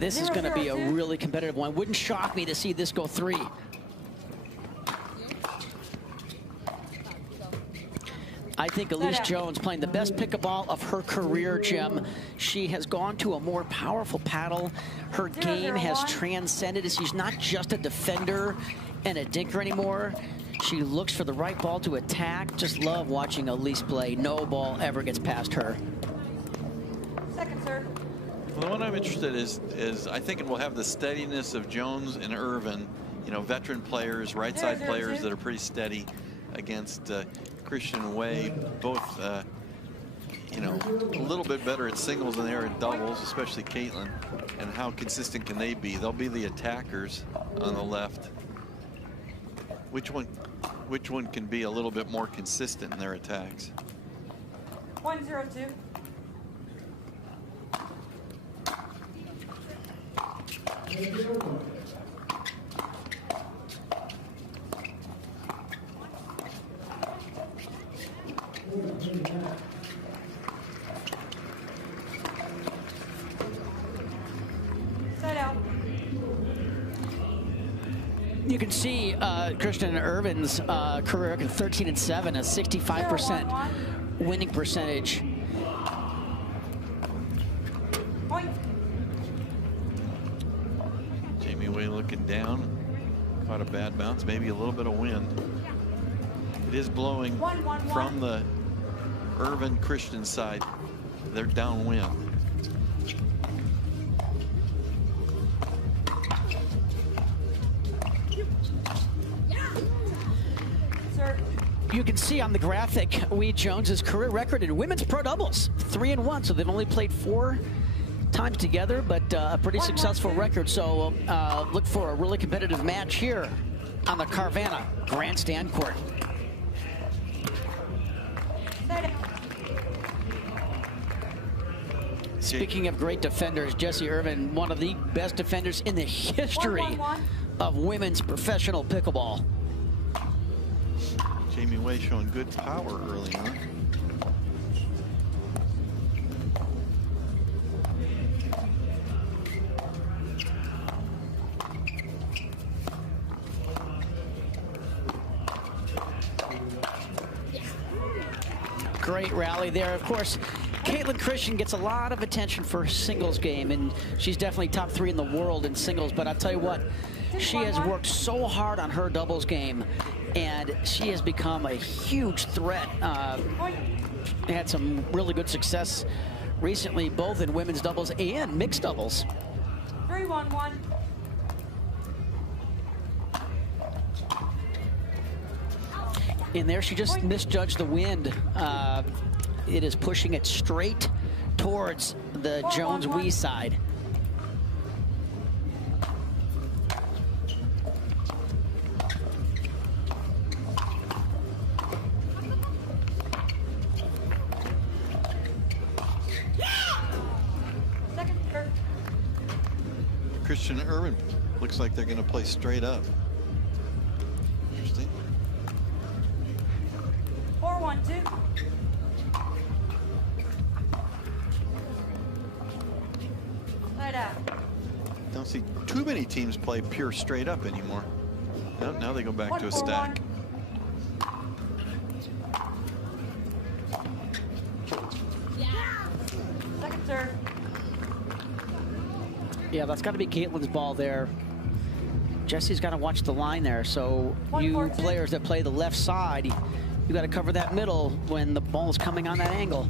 This is going to be a really competitive one. Wouldn't shock me to see this go 3. I think Elise Jones playing the best pickleball of her career, Jim. She has gone to a more powerful paddle. Her game has transcended. She's not just a defender and a dinker anymore. She looks for the right ball to attack. Just love watching Elise play. No ball ever gets past her. Second serve. Well, the one I'm interested is I think it will have the steadiness of Jones and Irvine, you know, veteran players, right side players that are pretty steady against Christian Wei, both, you know, a little bit better at singles than they are at doubles, especially Caitlin. And how consistent can they be? They'll be the attackers on the left. Which one can be a little bit more consistent in their attacks? 1-0-2. Side out. You can see Christian Irvine's career record 13-7, a 65% winning percentage. Point. Jamie Wei looking down, caught a bad bounce, maybe a little bit of wind. It is blowing from the Irvine Christian side. They're downwind. You can see on the graphic Wei Jones's career record in women's pro doubles, 3-1. So they've only played 4 times together, but a pretty successful record. So look for a really competitive match here on the Carvana Grandstand Court. Speaking of great defenders, Jessie Irvine, one of the best defenders in the history of women's professional pickleball. Jamie Wei showing good power early on. Great rally there. Of course, Caitlin Christian gets a lot of attention for her singles game, and she's definitely top 3 in the world in singles. But I'll tell you what, she has worked so hard on her doubles game, and she has become a huge threat. Had some really good success recently, both in women's doubles and mixed doubles. 3-1-1. In there, she just misjudged the wind. It is pushing it straight towards the Jones-Wei side. Christian Irvine looks like they're going to play straight up. Interesting. 4-1-2. Side out. Don't see too many teams play pure straight up anymore. No, now they go back to a stack. Second serve. Yeah, that's got to be Caitlin's ball there. Jessie's got to watch the line there. So you players that play the left side, you got to cover that middle when the ball is coming on that angle.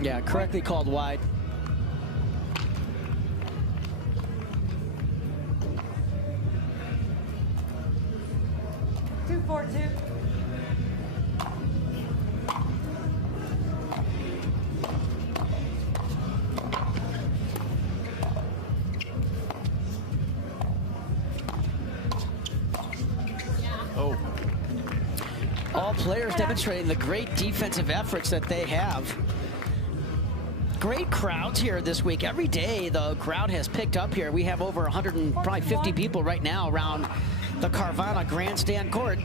Yeah, correctly called wide. 2-4-2. Oh. All players demonstrating the great defensive efforts that they have. Great crowds here this week. Every day the crowd has picked up here. We have over 150 people right now around the Carvana grandstand court.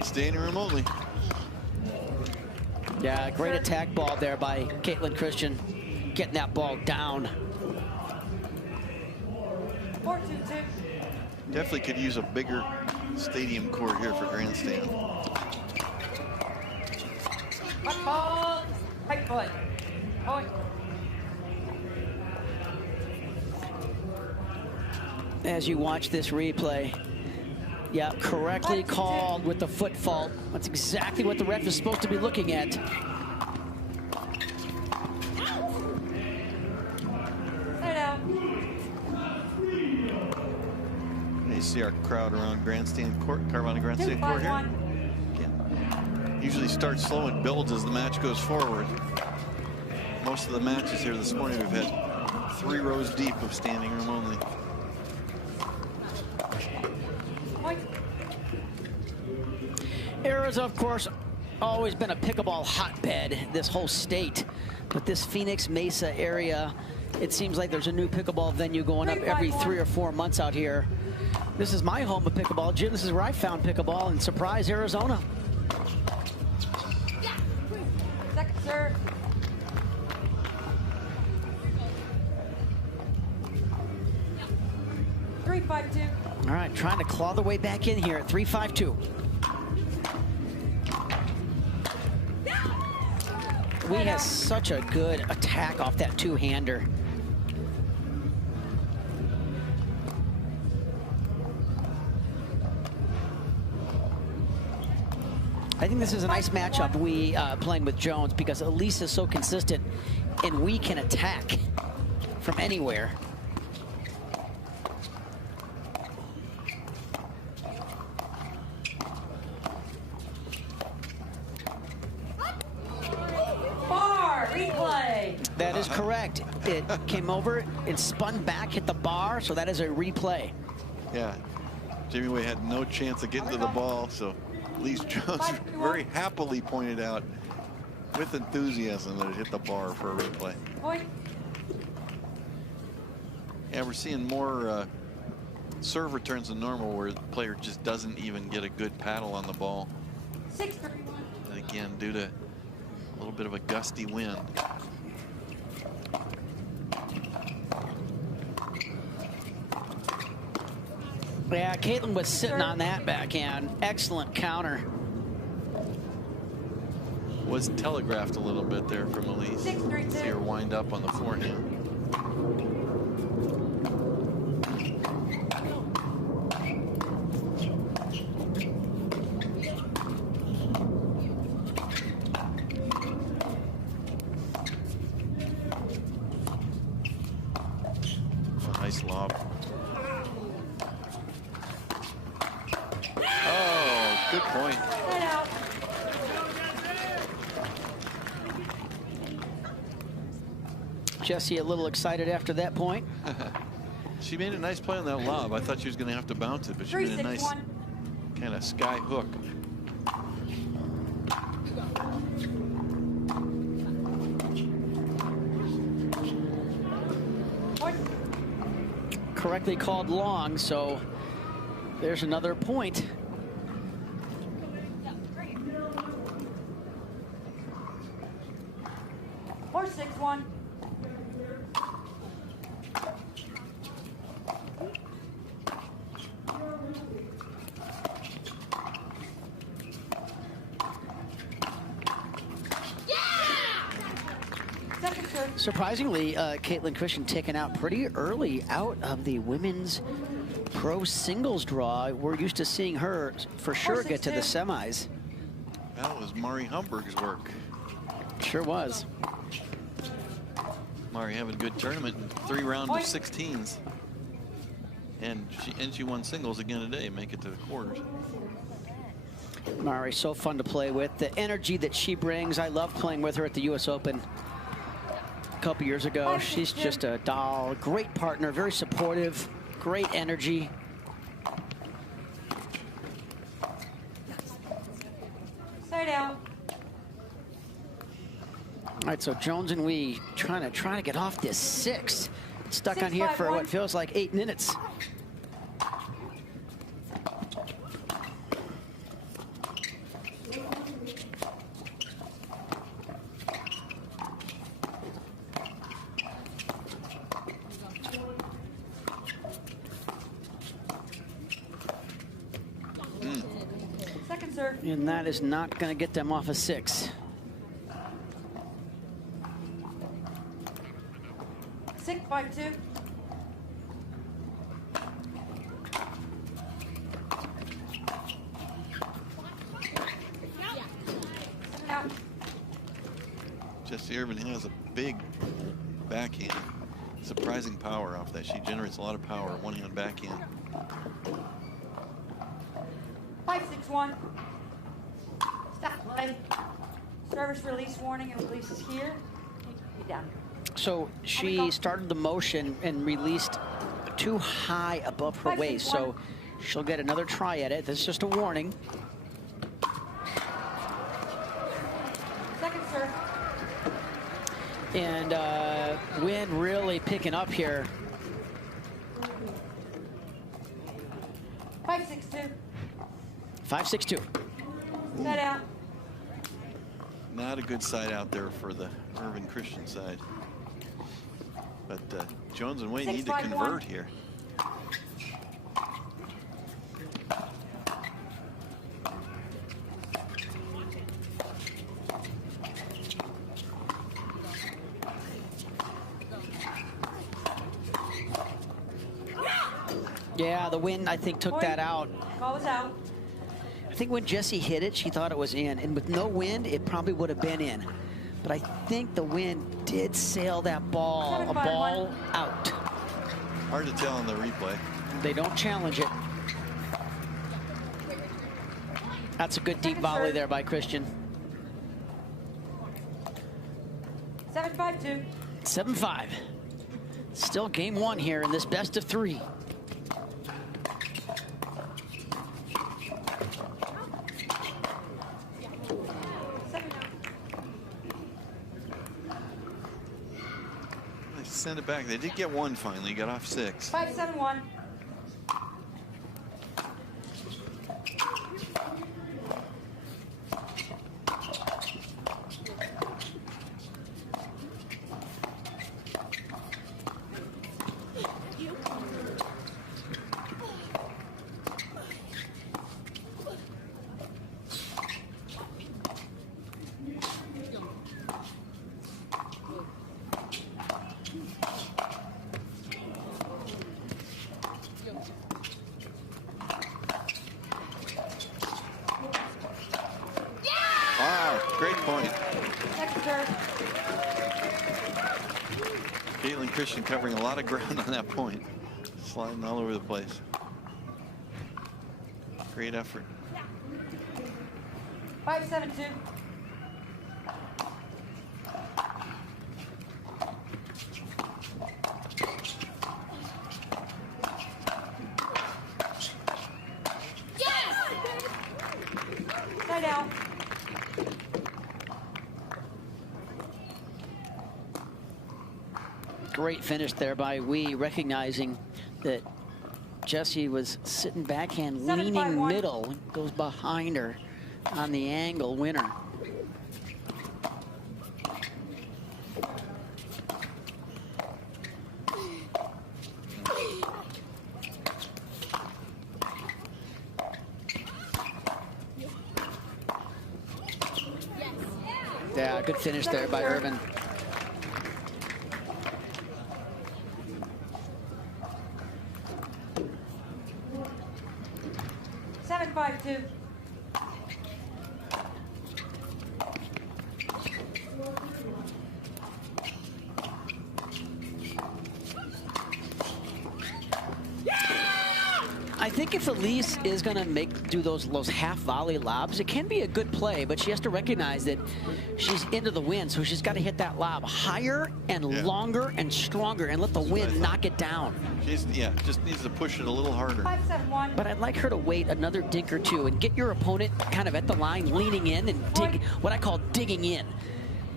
Standing room only. Yeah, great attack ball there by Caitlin Christian, getting that ball down. 4-2-2. Definitely could use a bigger stadium court here for grandstand. Hot ball. Right foot. Point. As you watch this replay, yeah, correctly called with the foot fault. That's exactly what the ref is supposed to be looking at. Stay down. You see our crowd around grandstand court, Carvana grandstand court here. Yeah. Usually starts slow and builds as the match goes forward. Most of the matches here this morning, we've had 3 rows deep of standing room only. Point. Arizona, of course, always been a pickleball hotbed, this whole state. But this Phoenix Mesa area, it seems like there's a new pickleball venue going up every 3 or 4 months out here. This is my home of pickleball, Jim. This is where I found pickleball in Surprise, Arizona. Second serve. Three, 5-2. All right, trying to claw the way back in here at 3-5-2. We has such a good attack off that two-hander. I think this is a nice matchup, we playing with Jones, because Elise is so consistent and we can attack from anywhere. Bar. Replay. That is correct. It came over, it spun back, hit the bar, so that is a replay. Yeah, Jamie Way had no chance of getting to the ball, so Elise Jones very happily pointed out with enthusiasm that it hit the bar for a replay. Point. Yeah, we're seeing more serve returns than normal where the player just doesn't even get a good paddle on the ball. 6-3-1. And again, due to a little bit of a gusty wind. Yeah, Caitlin was sitting on that backhand. Excellent counter. Was telegraphed a little bit there from Elise. 6-3-2. See her wind up on the forehand. Nice lob. Oh, good point. Stay out. Jessie a little excited after that point. She made a nice play on that lob. I thought she was going to have to bounce it, but she made a nice kind of sky hook. Point. Correctly called long, so there's another point. Or 6-1. Second serve. Surprisingly, Caitlin Christian taken out pretty early out of the women's pro singles draw. We're used to seeing her for sure get to the semis. That was Mari Humberg's work. Sure was. Mari having a good tournament, 3 rounds of 16s. And she won singles again today, make it to the quarters. Mari, so fun to play with. The energy that she brings, I love playing with her at the US Open a couple years ago. She's just a doll, great partner, very supportive, great energy. Stay down. All right, so Jones and Wei trying to get off this 6. Stuck on here for 6-5-1. what feels like 8 minutes. Second serve. And that is not going to get them off a 6. 6-5-2. Out. Jessie Irvine has a big backhand. Surprising power off that. She generates a lot of power. One-hand backhand. 5-6-1. Stop play. Service release warning and releases here. Be down. So she started the motion and released too high above her 5-6-1. waist. So she'll get another try at it. This is just a warning. Second serve. And Wynn really picking up here. 5-6-2. 5-6-2. Set out. Not a good side out there for the Irvine Christian side. But Jones and Wei need to 6-5-1. convert here. Yeah, the wind, I think, took that out. Ball was out. I think when Jessie hit it, she thought it was in. And with no wind, it probably would have been in. But I think the wind did sail that ball, a ball out. Hard to tell on the replay. They don't challenge it. That's a good deep volley there by Christian. 7-5-2. 7-5. Still game 1 here in this best of 3. They send it back. They did get 1 finally. Got off 6. 5-7-1. Wow, great point. Next serve. Caitlin Christian covering a lot of ground on that point. Sliding all over the place. Great effort. 5-7-2. Side out. Great finish there by Wei, recognizing that Jessie was sitting backhand, 7-5-1. leaning middle, goes behind her on the angle winner. Yeah, good finish there by Irvine. Seven, 5-2. I think if Elise is going to do those half volley lobs, it can be a good play, but she has to recognize that she's into the wind, so she's got to hit that lob higher and longer and stronger and let the wind knock it down. She's, just needs to push it a little harder. 5-7-1. But I'd like her to wait another dink or two and get your opponent kind of at the line, leaning in and dig, what I call digging in.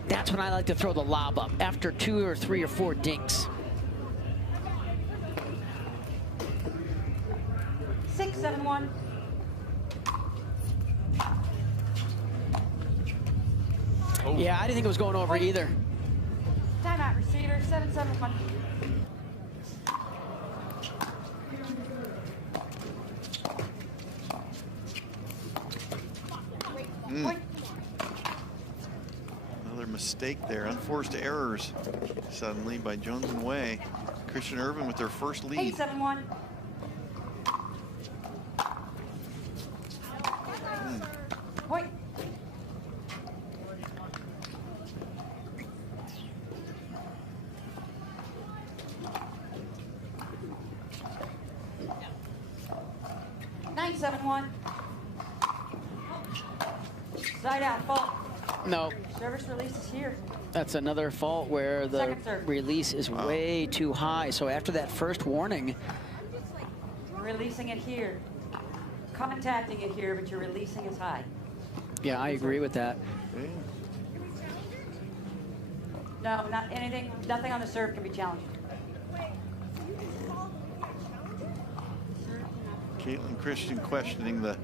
That's when I like to throw the lob up, after 2 or 3 or 4 dinks. 6-7-1. Oh. Yeah, I didn't think it was going over either. Timeout, receiver, 7-7-1. Point. Another mistake there. Unforced errors suddenly by Jones and Wei. Christian Irvine with their first lead. 8-7-1. Point. Nine, 7-1. Side out, fault. No, Service release is here. that's another fault where the Second serve. release is way too high. So after that first warning, Releasing it here. Contacting it here, but you're releasing as high. yeah, I agree with that. Okay. No, not anything, nothing on the serve can be challenged. Caitlin Christian questioning the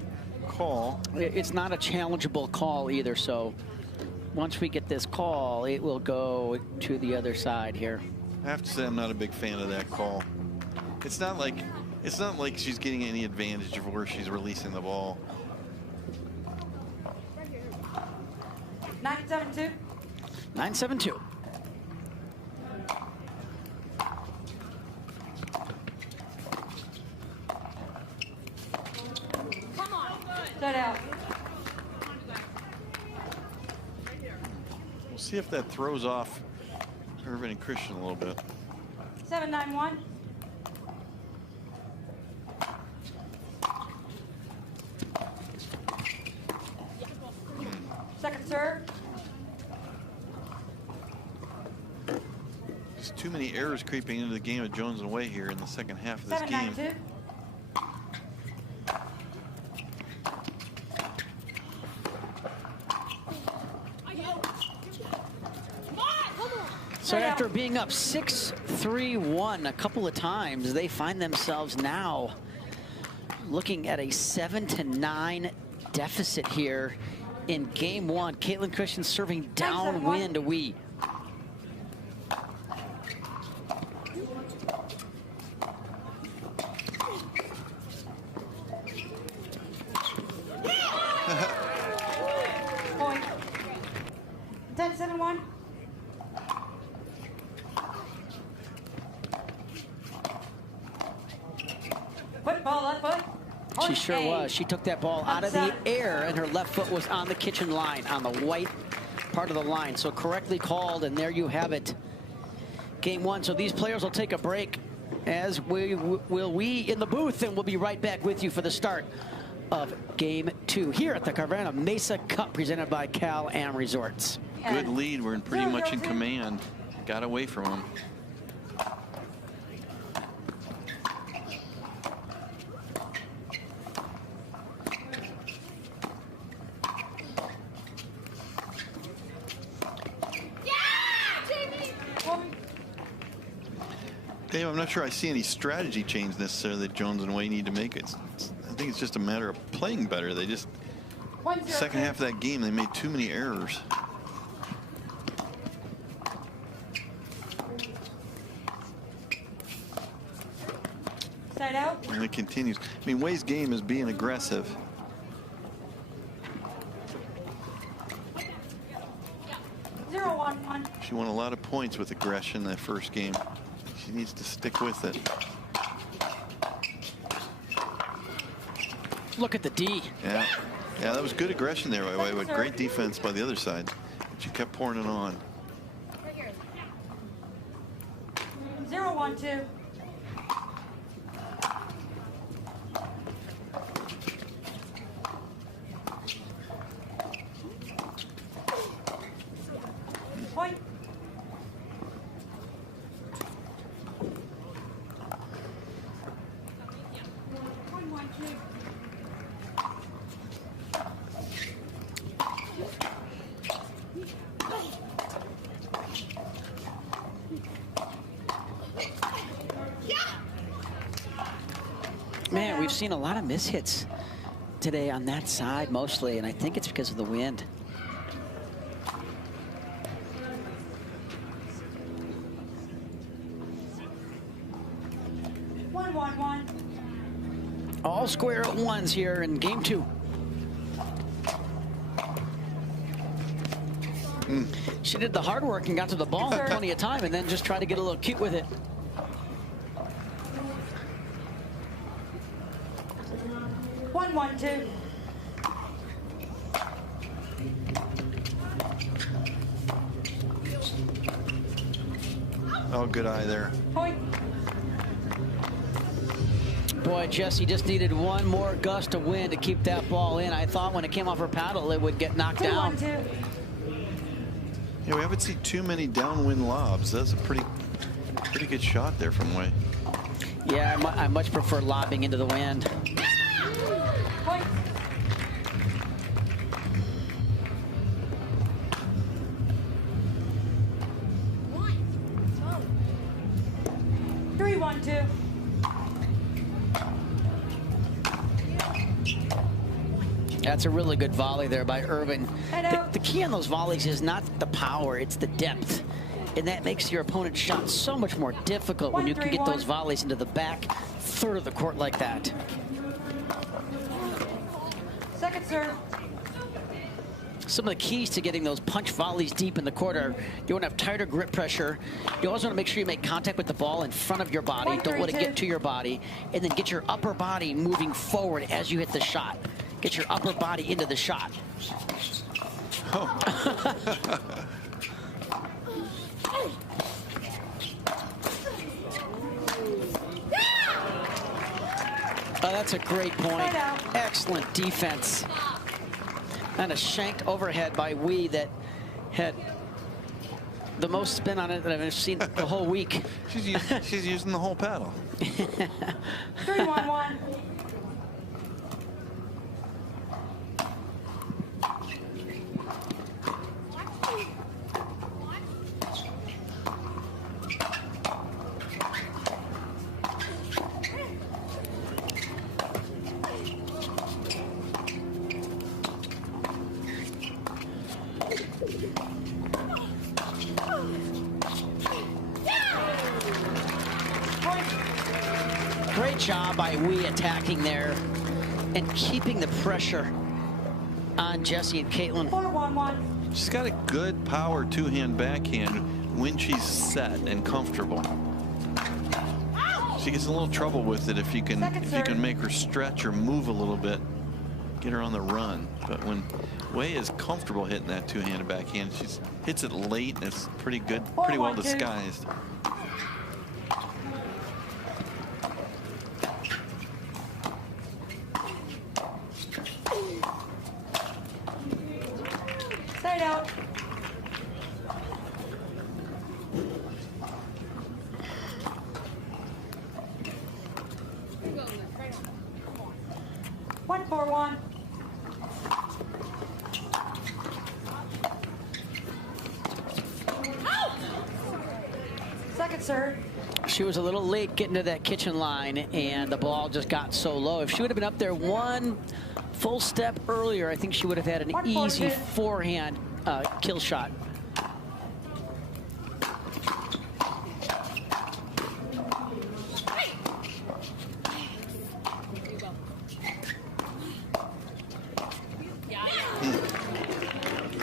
call. It's not a challengeable call either, so once we get this call, it will go to the other side here. I have to say I'm not a big fan of that call. It's not like she's getting any advantage of where she's releasing the ball. 9-7-2. 9-7-2. Side out. We'll see if that throws off Irvine and Christian a little bit. 7-9-1. Second serve. There's too many errors creeping into the game of Jones and Wei here in the second half of this game. 7-9-2. So after being up 6-3-1 a couple of times, they find themselves now looking at a 7-9 deficit here in game one. Caitlin Christian serving downwind a wee. Point. 10-7-1. Football, left foot. She Point sure A. was. She took that ball out of the air, and her left foot was on the kitchen line, on the white part of the line. So correctly called, and there you have it. Game one. So these players will take a break, as will we in the booth, and we'll be right back with you for the start of game two here at the Carvana Mesa Cup, presented by Cal-Am Resorts. Good lead. We're pretty much in command. Got away from them. Dave, I'm not sure I see any strategy change necessarily that Jones and Wei need to make. I think it's just a matter of playing better. They just, second half of that game, they made too many errors. Side out. And it continues. I mean, Wei's game is being aggressive. 0-1-1. She won a lot of points with aggression that first game. She needs to stick with it. Look at the D. Yeah, that was good aggression there by Wei, but great defense by the other side. She kept pouring it on. 0-1-2. Point. Man, we've seen a lot of mishits today on that side mostly, and I think it's because of the wind. All square at ones here in game 2. She did the hard work and got to the ball in plenty of time, and then just tried to get a little cute with it. One, two. Oh, good eye there. Point. Boy, Jessie just needed one more gust of wind to keep that ball in. I thought when it came off her paddle, it would get knocked down. 2, 1, 2. Yeah, we haven't seen too many downwind lobs. That's a pretty good shot there from Wei. Yeah, I much prefer lobbing into the wind. Point. Three, 1, 2. That's a really good volley there by Irvine. The key on those volleys is not the power, it's the depth. And that makes your opponent's shot so much more difficult when you can get those volleys into the back third of the court like that. Second serve. Some of the keys to getting those punch volleys deep in the court are you want to have tighter grip pressure. You always want to make sure you make contact with the ball in front of your body. Don't let it get to your body. And then get your upper body moving forward as you hit the shot. Get your upper body into the shot. Oh. Oh, that's a great point. Excellent defense. And a shanked overhead by Wei that had the most spin on it that I've seen the whole week. She's using the whole paddle. 3, 1, 1. Great job by Wei attacking there and keeping the pressure on Jessie and Caitlin. 4, 1, 1. She's got a good power two-hand backhand when she's set and comfortable. She gets in a little trouble with it if you can make her stretch or move a little bit, get her on the run. But when Wei is comfortable hitting that two-handed backhand, she hits it late and it's pretty good, pretty well disguised. Side out. One, 4, 1. Second serve. She was a little late getting to that kitchen line, and the ball just got so low. If she would have been up there one full step earlier, I think she would have had an easy forehand kill shot.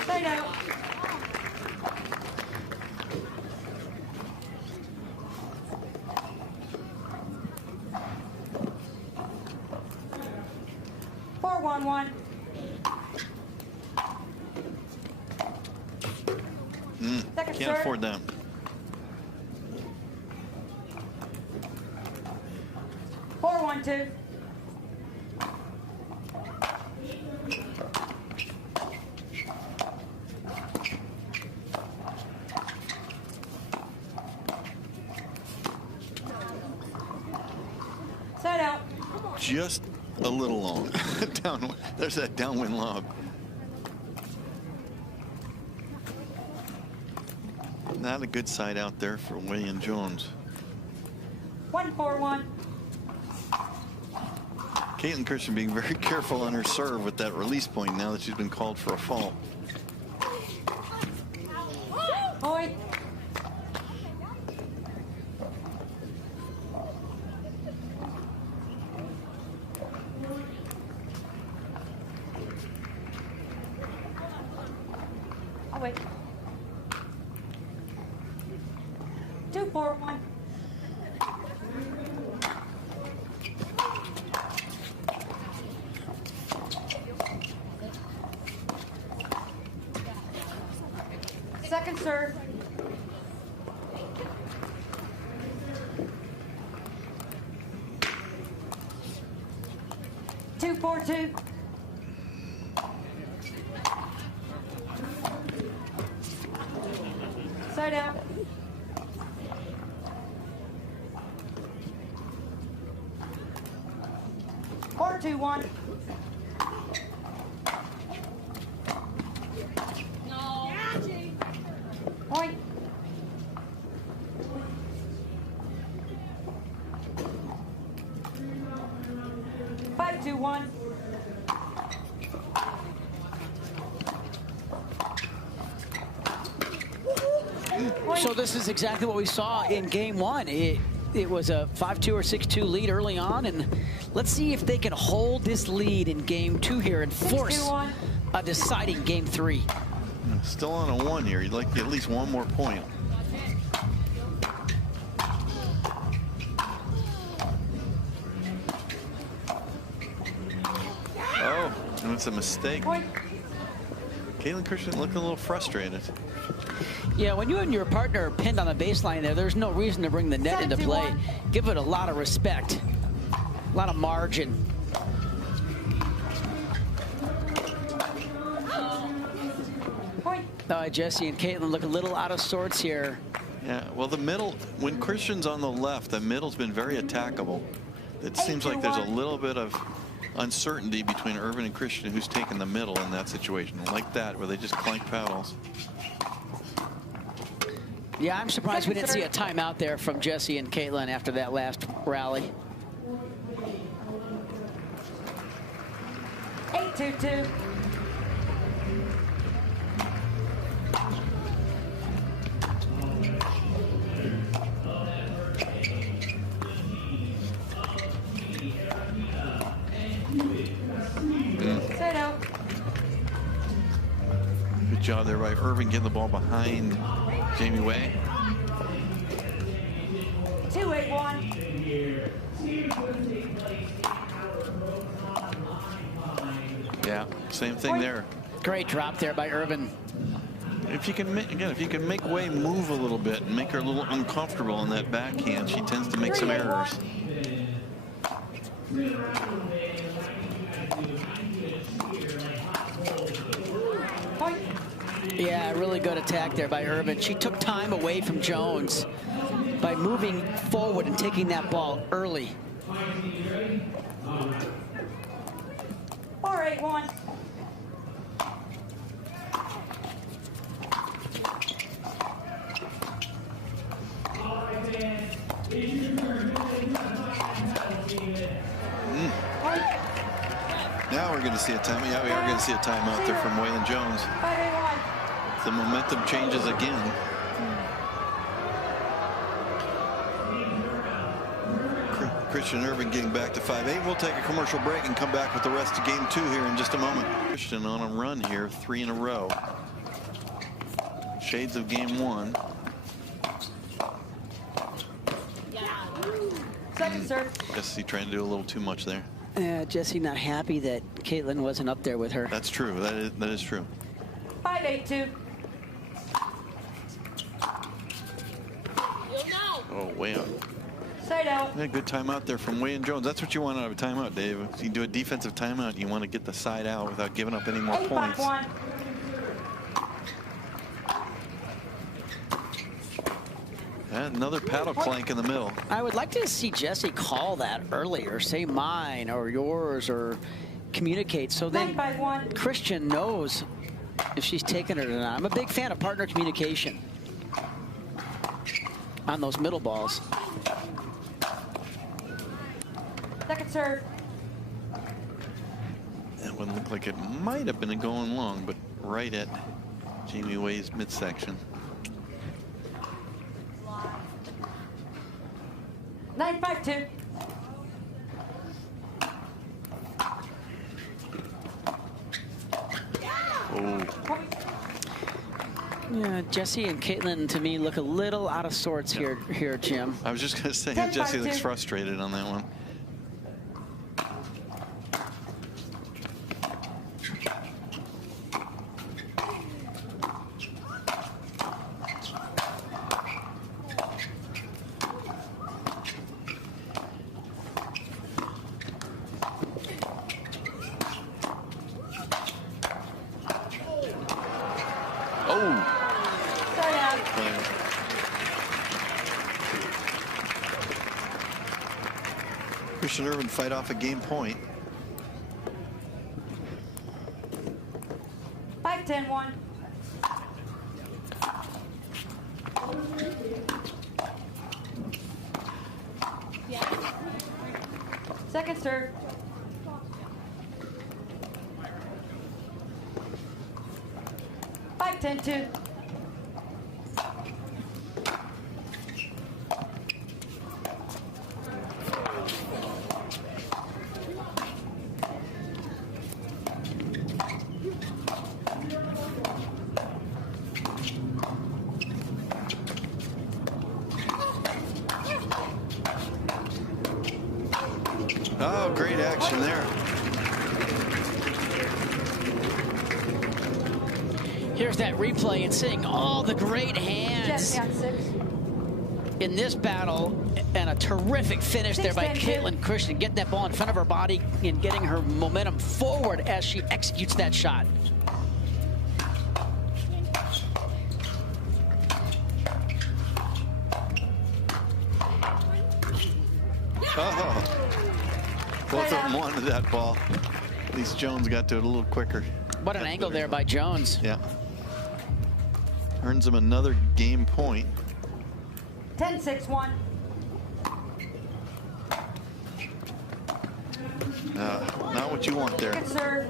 Side out. Four, 1, 1. Can't afford them. Four, 1, 2. Side out. Just a little long. Downwind. There's that downwind lob. Not a good side out there for Wei and Jones. 1, 4, 1. Caitlin Christian being very careful on her serve with that release point now that she's been called for a fault. Point. Oh, wait. 2-4-1. Second serve. Two, 4-2. Side out. Four, 2-1. Point. Five, 2-1. So this is exactly what we saw in game one. It was a 5-2 or 6-2 lead early on, and let's see if they can hold this lead in game two here and force a deciding game three. Still on a 1 here. You'd like to get at least one more point. Oh, and it's a mistake. Caitlin Christian looking a little frustrated. Yeah, when you and your partner are pinned on the baseline there's no reason to bring the net into play. Give it a lot of respect, a lot of margin. Jesse and Caitlin look a little out of sorts here. Yeah, well, the middle, when Christian's on the left, the middle's been very attackable. It seems like there's a little bit of uncertainty between Irvine and Christian who's taking the middle in that situation, like that, where they just clank paddles. Yeah, I'm surprised we didn't see a timeout there from Jesse and Caitlin after that last rally. 8-2-2. Good job there by Irvine getting the ball behind Lingwei Wei. 2-8-1. Yeah, same thing there. Great drop there by Irvine. If you can make, again, if you can make Wei move a little bit and make her a little uncomfortable on that backhand, she tends to make some errors. Yeah, really good attack there by Irvine. She took time away from Jones by moving forward and taking that ball early. 4-8-1. Now we're going to see a time. Yeah, we are going to see a timeout there from Waylon Jones. 5-8-1. The momentum changes again. Christian Irvine getting back to 5-8. We'll take a commercial break and come back with the rest of game two here in just a moment. Christian on a run here, 3 in a row. Shades of game one. Second serve. Jesse trying to do a little too much there. Jesse not happy that Caitlin wasn't up there with her. That's true. That is true. 5-8-2. Oh, way up. Side out. Yeah, good timeout there from Waylon Jones. That's what you want out of a timeout, Dave. If you do a defensive timeout, you want to get the side out without giving up any more points. 8-5-1. And another paddle clank in the middle. I would like to see Jesse call that earlier, say mine or yours, or communicate so then 9-5-1. Christian knows if she's taking it or not. I'm a big fan of partner communication on those middle balls. Second serve. That one looked like it might have been going long, but right at Jamie Wei's midsection. 9-5-2. Oh. Yeah, Jessie and Caitlin, to me, look a little out of sorts here, Jim. I was just going to say, 10-5-2. Jessie looks frustrated on that one. Irvine fight off a game point. 5-10-1. Second serve. Five, 10-2. Oh, great action there. Here's that replay and seeing all the great hands in this battle, and a terrific finish there by Caitlin Christian, getting that ball in front of her body and getting her momentum forward as she executes that shot. Oh, both of them wanted that ball. At least Jones got to it a little quicker. What an angle there by Jones. Yeah. Earns him another game point. 10-6-1. Not what you want there. Good serve.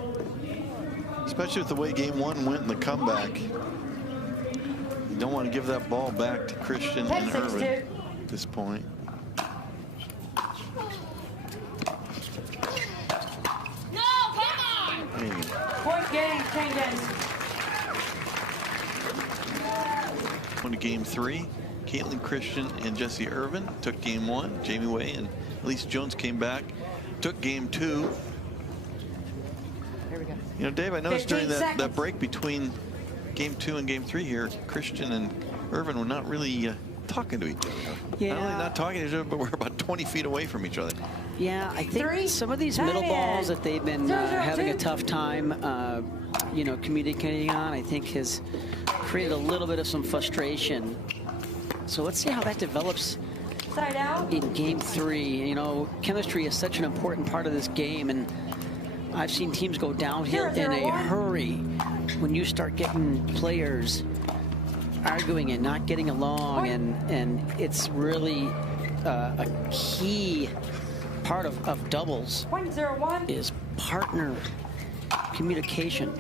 Especially with the way game one went in the comeback. You don't want to give that ball back to Christian and Irvine at this point. Point game, changes. On to game three. Caitlin Christian and Jessie Irvine took game one. Jamie Wei and Elise Jones came back, took game two. Here we go. You know, Dave, I noticed during that break between game two and game three here, Christian and Irvine were not really talking to each other. Yeah. Not only not talking to each other, but we're about 20 feet away from each other. Yeah, I think some of these middle balls that they've been having a tough time, you know, communicating on, I think has created a little bit of some frustration. So let's see how that develops Side out. in game three. You know, chemistry is such an important part of this game, and I've seen teams go downhill in a hurry when you start getting players arguing and not getting along, and it's really a key part of doubles 0.01 is partner communication,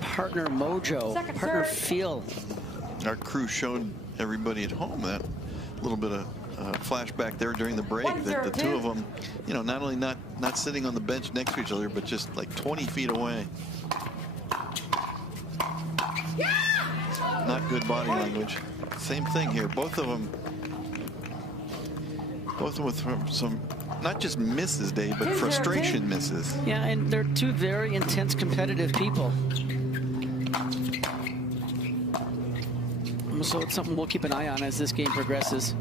partner mojo, partner feel. Our crew showed everybody at home that little bit of flashback there during the break, that the two of them, you know, not only not sitting on the bench next to each other, but just like 20 feet away. Not good body language. Same thing here. Both of them with some, not just misses, Dave, but frustration misses. Yeah, and they're two very intense competitive people. So it's something we'll keep an eye on as this game progresses.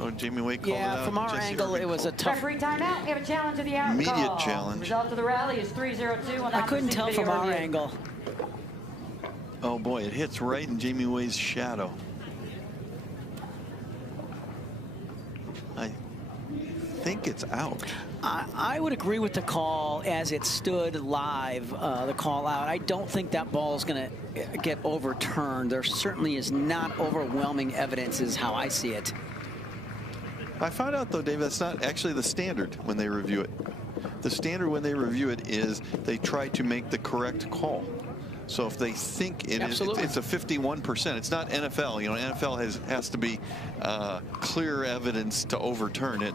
Oh, Jamie Wei called it out. From our angle, it was a tough. Referee timeout. We have a challenge of the hour. Immediate challenge. Result of the rally is 3-0-2. I couldn't tell from our angle. Oh boy, it hits right in Jamie Wei's shadow. I think think it's out. I would agree with the call as it stood live, the call out. I don't think that ball is going to get overturned. There certainly is not overwhelming evidence is how I see it. I found out, though, Dave, that's not actually the standard when they review it. The standard when they review it is they try to make the correct call. So if they think it is, it's a 51%. It's not NFL. You know, NFL has to be clear evidence to overturn it.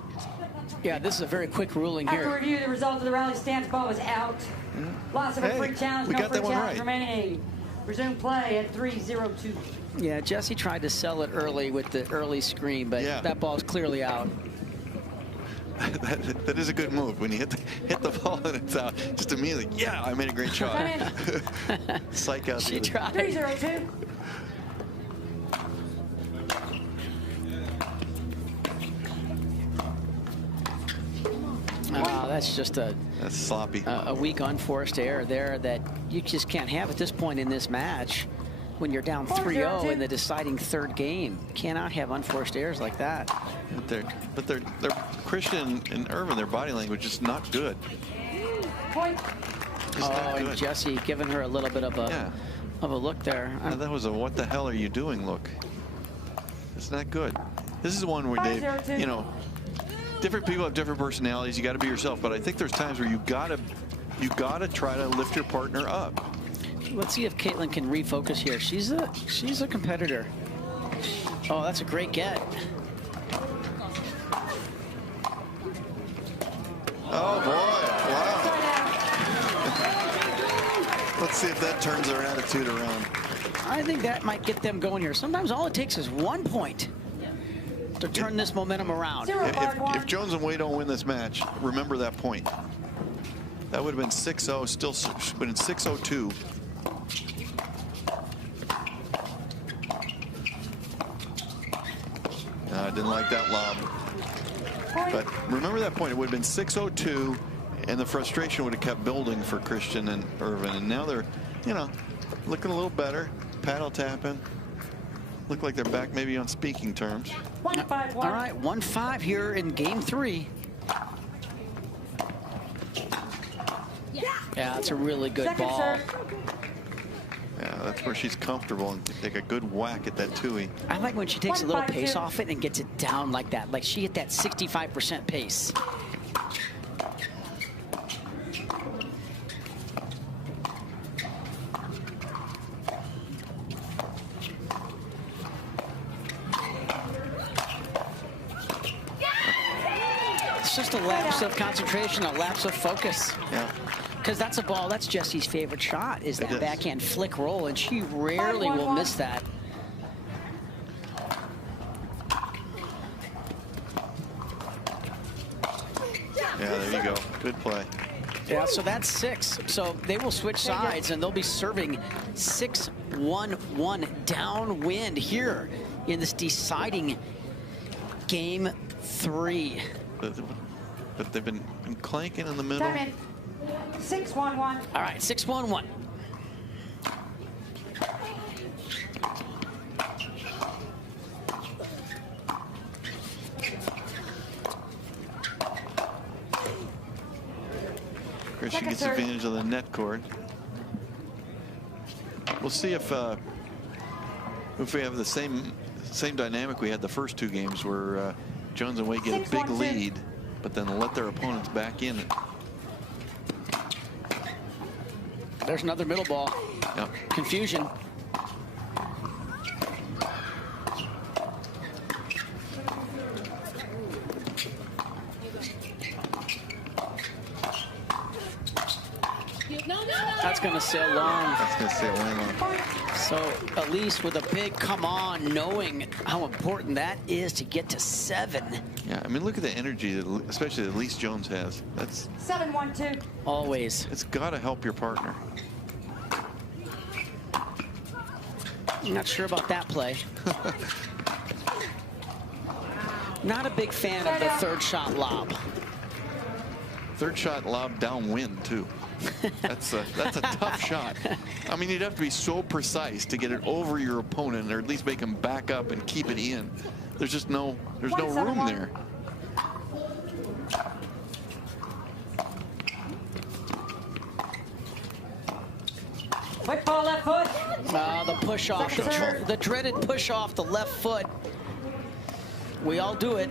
Yeah, this is a very quick ruling here. After review, the result of the rally stance ball is out. Loss of a free challenge, no free challenge remaining. Resume play at 3:02. Yeah, Jesse tried to sell it early with the early screen, but that ball is clearly out. That is a good move when you hit the ball and it's out. Just immediately, yeah, I made a great shot. Psych out. She tried. 3:02. Oh, that's just that's sloppy. A weak unforced error there that you just can't have at this point in this match. When you're down 3-0 in the deciding third game, cannot have unforced errors like that. But they're Christian and Irvine, their body language is not good. Point. And Jesse giving her a little bit of a look there. That was a what the hell are you doing look. It's not good. This is one where Dave, you know, different people have different personalities. You got to be yourself. But I think there's times where you gotta try to lift your partner up. Let's see if Caitlin can refocus here. She's a competitor. Oh, that's a great get. Oh boy! Wow. Let's see if that turns their attitude around. I think that might get them going here. Sometimes all it takes is 1 point to turn this momentum around. If Jones and Wei don't win this match, remember that point. That would have been 6-0, still been in 6-0-2. I didn't like that lob. But remember that point. It would have been 6-0-2, and the frustration would have kept building for Christian and Irvine. And now they're, you know, looking a little better. Paddle tapping. Look like they're back maybe on speaking terms. 1-5-1. All right, 1-5 here in game 3. Yeah, it's a really good ball. Serve. Yeah, that's where she's comfortable and take a good whack at that two-y. I like when she takes a little pace off it and gets it down like that. Like she hit that 65% pace. It's just a lapse of concentration, a lapse of focus. Yeah. Because that's a ball, that's Jesse's favorite shot, is that backhand flick roll, and she rarely will miss that. Yeah, there you go. Good play. Yeah, so that's 6. So they will switch sides, and they'll be serving 6-1-1 downwind here in this deciding game 3. But they've been clanking in the middle. Time in. 6-1-1. All right, 6-1-1. Christian gets advantage of the net cord. We'll see if we have the same dynamic we had the first 2 games where Jones and Wei get a big lead, but then let their opponents back in. There's another middle ball. Yep. Confusion. That's going to sail long. That's going to sail long. So at least with a big come on, knowing how important that is to get to 7. Yeah, I mean, look at the energy, that, especially that Elise Jones has. That's 7-1-2. Always. It's got to help your partner. I'm not sure about that play. Not a big fan of the third shot lob. Third shot lob downwind, too. That's a tough shot. I mean, you'd have to be so precise to get it over your opponent, or at least make him back up and keep it in. There's just no room there. Quick ball, left foot. The push off, the dreaded push off the left foot. We all do it.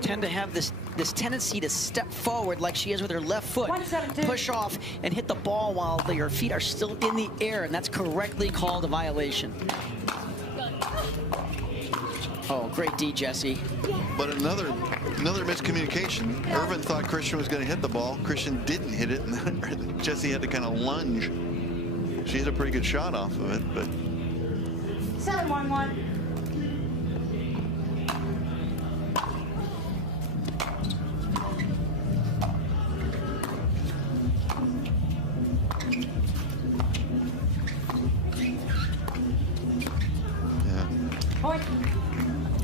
Tend to have this tendency to step forward like she is with her left foot, push off and hit the ball while your feet are still in the air, and that's correctly called a violation. Oh, great D, Jesse. But another miscommunication. Irvine thought Christian was going to hit the ball. Christian didn't hit it, and Jesse had to kind of lunge. She had a pretty good shot off of it, but 7-1-1.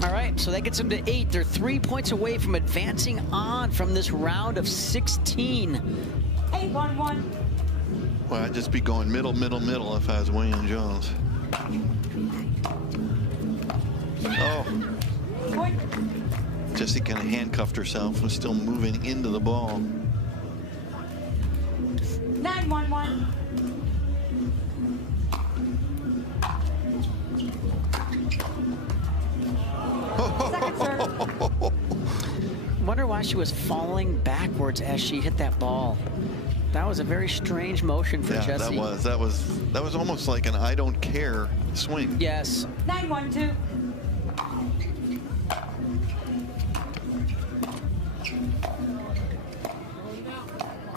All right, so that gets them to 8. They're 3 points away from advancing on from this round of 16. 8-1-1. Well, I'd just be going middle, middle, middle if I was William Jones. Oh. Point. Jessie kind of handcuffed herself, was still moving into the ball. 9-1-1. Second serve. Wonder why she was falling backwards as she hit that ball. That was a very strange motion for Jessie. That was almost like an I don't care swing. Yes. 9-1-2.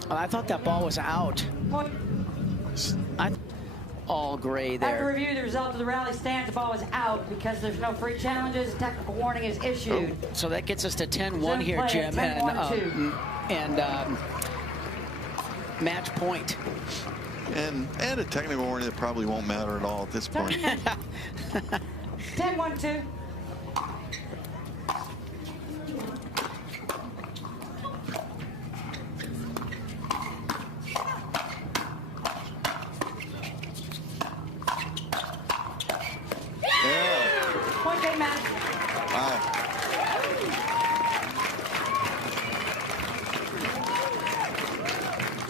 I thought that ball was out. Point. All gray there. After review, the result of the rally stands. The ball is out because there's no free challenges. Technical warning is issued. Oh, so that gets us to 10-1 here, Jim, and match point. And a technical warning that probably won't matter at all at this point. 10-1-2. Point game match. Wow.